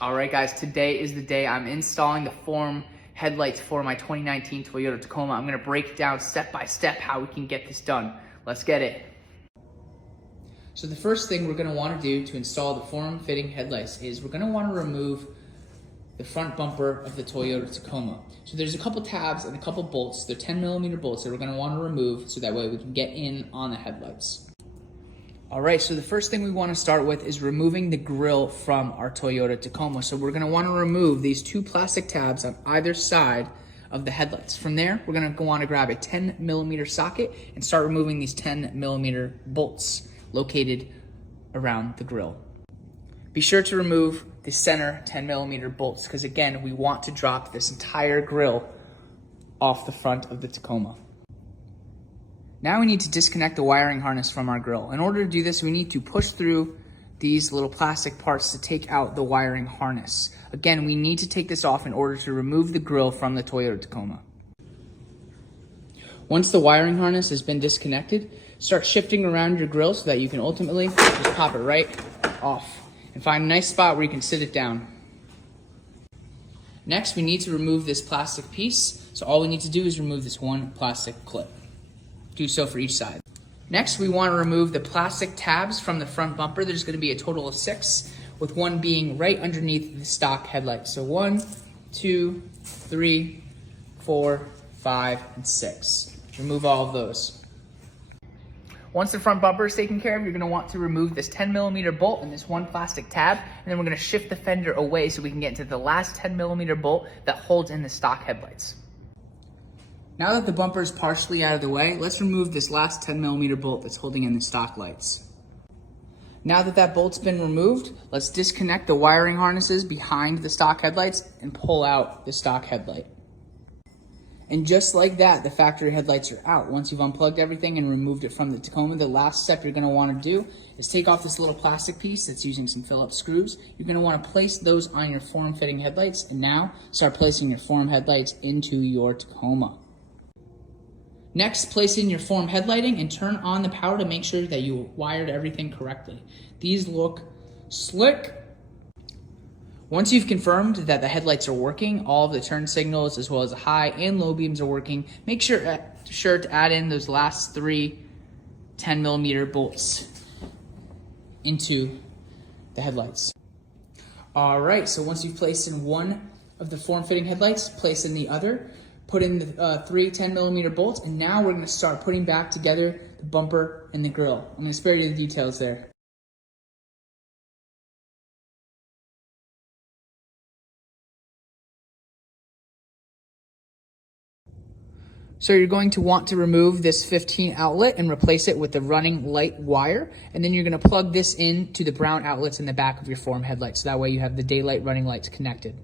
All right, guys, today is the day I'm installing the Form headlights for my 2019 Toyota Tacoma. I'm gonna break down step by step how we can get this done. Let's get it. So the first thing we're gonna wanna do to install the form fitting headlights is we're gonna wanna remove the front bumper of the Toyota Tacoma. So there's a couple tabs and a couple bolts. They're 10mm bolts that we're gonna wanna remove so that way we can get in on the headlights. All right, so the first thing we want to start with is removing the grille from our Toyota Tacoma. So we're going to want to remove these two plastic tabs on either side of the headlights. From there, we're going to go on to grab a 10mm socket and start removing these 10mm bolts located around the grille. Be sure to remove the center 10mm bolts because again, we want to drop this entire grille off the front of the Tacoma. Now we need to disconnect the wiring harness from our grille. In order to do this, we need to push through these little plastic parts to take out the wiring harness. Again, we need to take this off in order to remove the grille from the Toyota Tacoma. Once the wiring harness has been disconnected, start shifting around your grille so that you can ultimately just pop it right off and find a nice spot where you can sit it down. Next, we need to remove this plastic piece. So all we need to do is remove this one plastic clip. Do so for each side. Next, we want to remove the plastic tabs from the front bumper. There's going to be a total of 6, with one being right underneath the stock headlight. So 1, 2, 3, 4, 5, and 6. Remove all of those. Once the front bumper is taken care of, you're going to want to remove this 10mm bolt and this one plastic tab, and then we're going to shift the fender away so we can get into the last 10mm bolt that holds in the stock headlights. Now that the bumper is partially out of the way, let's remove this last 10mm bolt that's holding in the stock lights. Now that that bolt's been removed, let's disconnect the wiring harnesses behind the stock headlights and pull out the stock headlight. And just like that, the factory headlights are out. Once you've unplugged everything and removed it from the Tacoma, the last step you're going to want to do is take off this little plastic piece that's using some Phillips screws. You're going to want to place those on your form-fitting headlights, and now start placing your form headlights into your Tacoma. Next, place in your form headlighting and turn on the power to make sure that you wired everything correctly. These look slick. Once you've confirmed that the headlights are working, all of the turn signals as well as the high and low beams are working, make sure to add in those last 3 10mm bolts into the headlights. All right, so once you've placed in one of the form-fitting headlights, place in the other. Put in the 3 10mm bolts, and now we're going to start putting back together the bumper and the grille. I'm going to spare you the details there. So you're going to want to remove this 15 outlet and replace it with the running light wire, and then you're going to plug this in to the brown outlets in the back of your form headlight, so that way you have the daylight running lights connected.